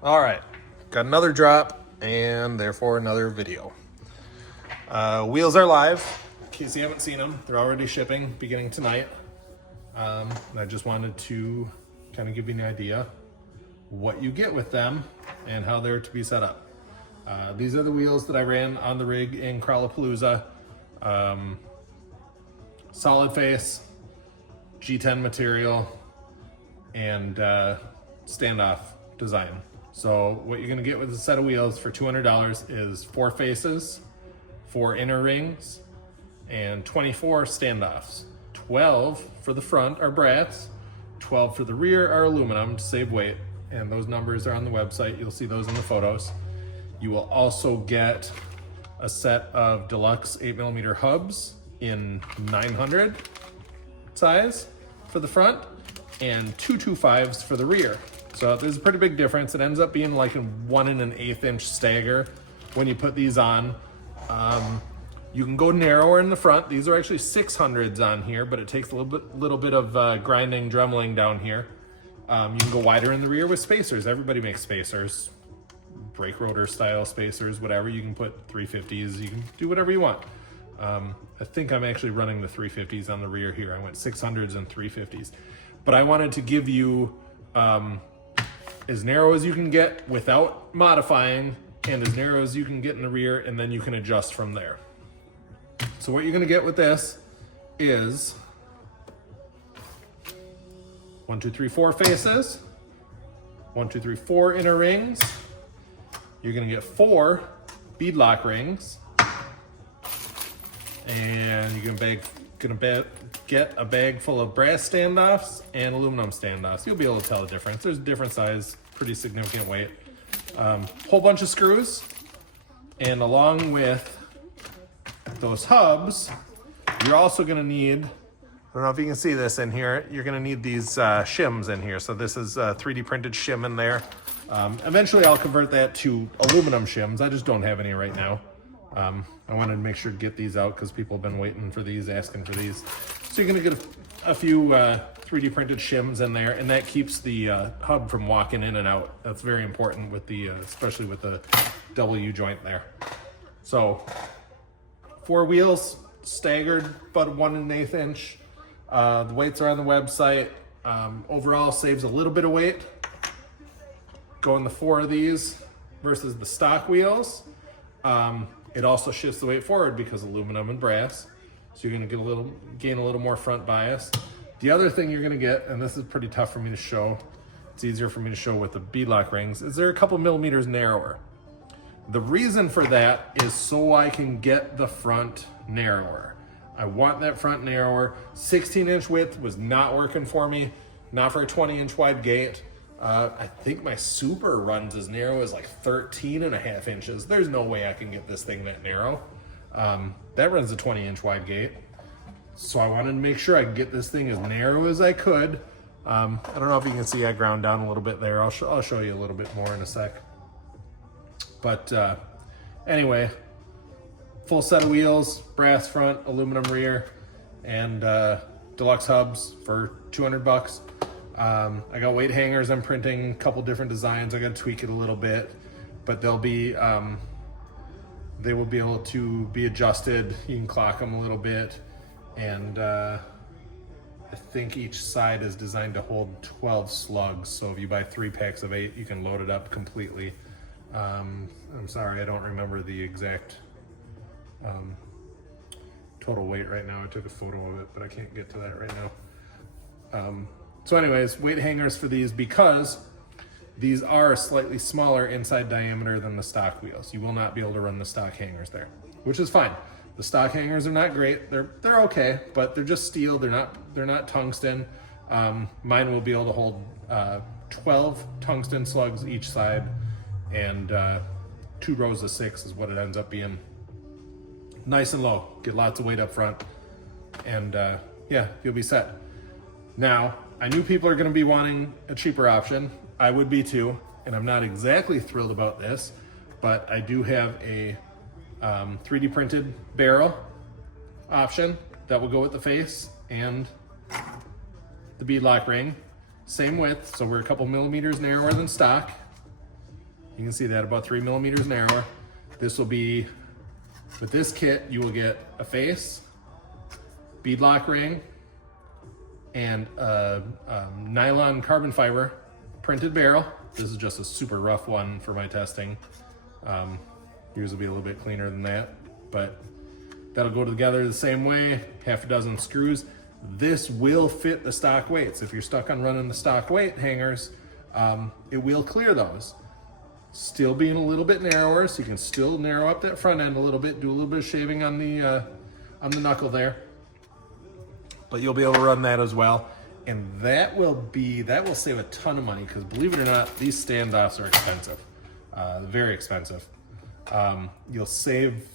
All right, got another drop and therefore another video. Wheels are live. In case you haven't seen them, they're already shipping beginning tonight. And I just wanted to kind of give you an idea what you get with them and how they're to be set up. These are the wheels that I ran on the rig in Crawlapalooza. Solid face, G10 material, and standoff design. So what you're gonna get with a set of wheels for $200 is 4 faces, 4 inner rings, and 24 standoffs. 12 for the front are brass, 12 for the rear are aluminum to save weight, and those numbers are on the website. You'll see those in the photos. You will also get a set of deluxe 8mm hubs in 900 size for the front and 225s for the rear. So there's a pretty big difference. It ends up being like a 1 1/8 inch stagger when you put these on. You can go narrower in the front. These are actually 600s on here, but it takes a little bit of grinding, dremeling down here. You can go wider in the rear with spacers. Everybody makes spacers, brake rotor style spacers, whatever. You can put 350s. You can do whatever you want. I think I'm actually running the 350s on the rear here. I went 600s and 350s, but I wanted to give you as narrow as you can get without modifying, and as narrow as you can get in the rear, and then you can adjust from there. So what you're gonna get with this is 1, 2, 3, 4 faces, 1, 2, 3, 4 inner rings. You're gonna get 4 beadlock rings, and you're gonna get a bag full of brass standoffs and aluminum standoffs. You'll be able to tell the difference. There's a different size, pretty significant weight. Whole bunch of screws, and along with those hubs, you're also gonna need, I don't know if you can see this in here, you're gonna need these shims in here. So this is a 3D printed shim in there. Eventually I'll convert that to aluminum shims. I just don't have any right now. I wanted to make sure to get these out because people have been waiting for these, asking for these. So you're gonna get a few 3D printed shims in there, and that keeps the hub from walking in and out. That's very important with the, especially with the W joint there. So 4 wheels, staggered, about 1 1/8 inch. The weights are on the website. Overall saves a little bit of weight going the 4 of these versus the stock wheels. It also shifts the weight forward because aluminum and brass. So you're gonna gain a little more front bias. The other thing you're gonna get, and this is pretty tough for me to show, it's easier for me to show with the beadlock rings, is they're a couple millimeters narrower. The reason for that is so I can get the front narrower. I want that front narrower. 16-inch width was not working for me, not for a 20-inch wide gate. I think my Super runs as narrow as like 13.5 inches. There's no way I can get this thing that narrow. That runs a 20-inch wide gate. So I wanted to make sure I could get this thing as narrow as I could. I don't know if you can see I ground down a little bit there. I'll show you a little bit more in a sec. But anyway, full set of wheels, brass front, aluminum rear, and deluxe hubs for $200. I got weight hangers. I'm printing a couple different designs. I got to tweak it a little bit, but they'll be, they will be able to be adjusted. You can clock them a little bit, and I think each side is designed to hold 12 slugs. So if you buy 3 packs of 8, you can load it up completely. I'm sorry, I don't remember the exact total weight right now. I took a photo of it, but I can't get to that right now. So anyways, weight hangers for these, because these are slightly smaller inside diameter than the stock wheels. You will not be able to run the stock hangers there, which is fine. The stock hangers are not great. They're okay, but they're just steel. They're not tungsten. Mine will be able to hold 12 tungsten slugs each side, and 2 rows of 6 is what it ends up being. Nice and low. Get lots of weight up front, and yeah, you'll be set. Now, I knew people are going to be wanting a cheaper option. I would be too, and I'm not exactly thrilled about this, but I do have a 3D printed barrel option that will go with the face and the beadlock ring. Same width, so we're a couple millimeters narrower than stock. You can see that about 3 millimeters narrower. This will be, with this kit, you will get a face, beadlock ring, and a nylon carbon fiber printed barrel. This is just a super rough one for my testing. Yours will be a little bit cleaner than that, but that'll go together the same way, half a dozen screws. This will fit the stock weights. If you're stuck on running the stock weight hangers, it will clear those. Still being a little bit narrower, so you can still narrow up that front end a little bit, do a little bit of shaving on the knuckle there. But you'll be able to run that as well. And that will save a ton of money, because believe it or not, these standoffs are expensive, very expensive. You'll save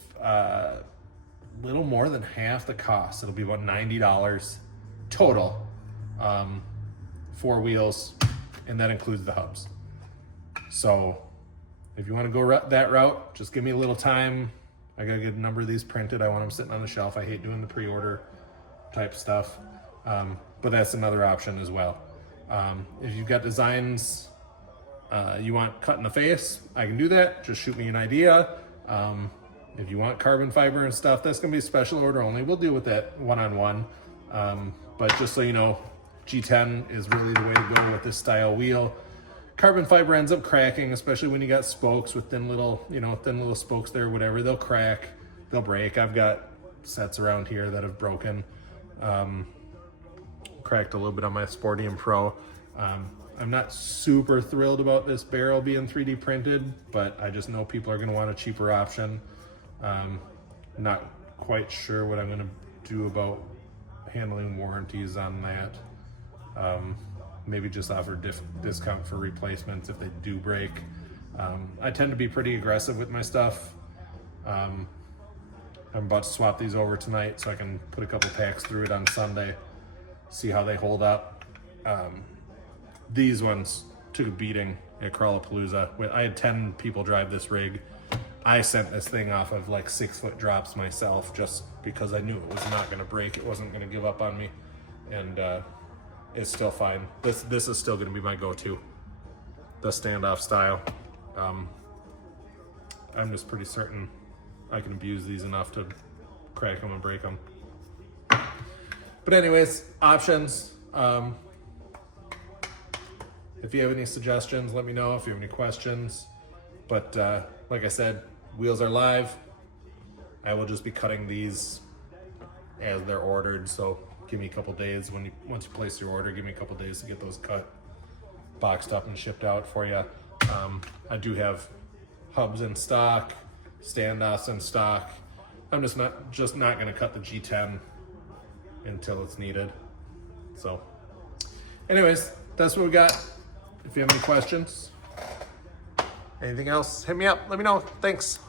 little more than half the cost. It'll be about $90 total, 4 wheels, and that includes the hubs. So if you want to go that route, just give me a little time. I gotta get a number of these printed. I want them sitting on the shelf. I hate doing the pre-order type stuff, but that's another option as well. If you've got designs you want cut in the face, I can do that. Just shoot me an idea. If you want carbon fiber and stuff, that's gonna be a special order only. We'll deal with that one-on-one. But just so you know, G10 is really the way to go with this style wheel. Carbon fiber ends up cracking, especially when you got spokes with thin little spokes there, whatever. They'll crack, they'll break. I've got sets around here that have broken. Cracked a little bit on my Sportium Pro. I'm not super thrilled about this barrel being 3D printed, but I just know people are gonna want a cheaper option. Not quite sure what I'm gonna do about handling warranties on that. Maybe just offer discount for replacements if they do break. I tend to be pretty aggressive with my stuff. I'm about to swap these over tonight so I can put a couple packs through it on Sunday, see how they hold up. These ones took a beating at Crawlapalooza. I had 10 people drive this rig. I sent this thing off of like 6-foot drops myself, just because I knew it was not gonna break. It wasn't gonna give up on me. And it's still fine. This is still gonna be my go-to, the standoff style. I'm just pretty certain I can abuse these enough to crack them and break them. But anyways, options. If you have any suggestions, let me know. If you have any questions. But like I said, wheels are live. I will just be cutting these as they're ordered. So give me a couple days. Once you place your order, give me a couple days to get those cut, boxed up, and shipped out for you. I do have hubs in stock, standoffs in stock. I'm just not going to cut the G10 until it's needed. So, anyways, that's what we got. If you have any questions, anything else, hit me up. Let me know. Thanks.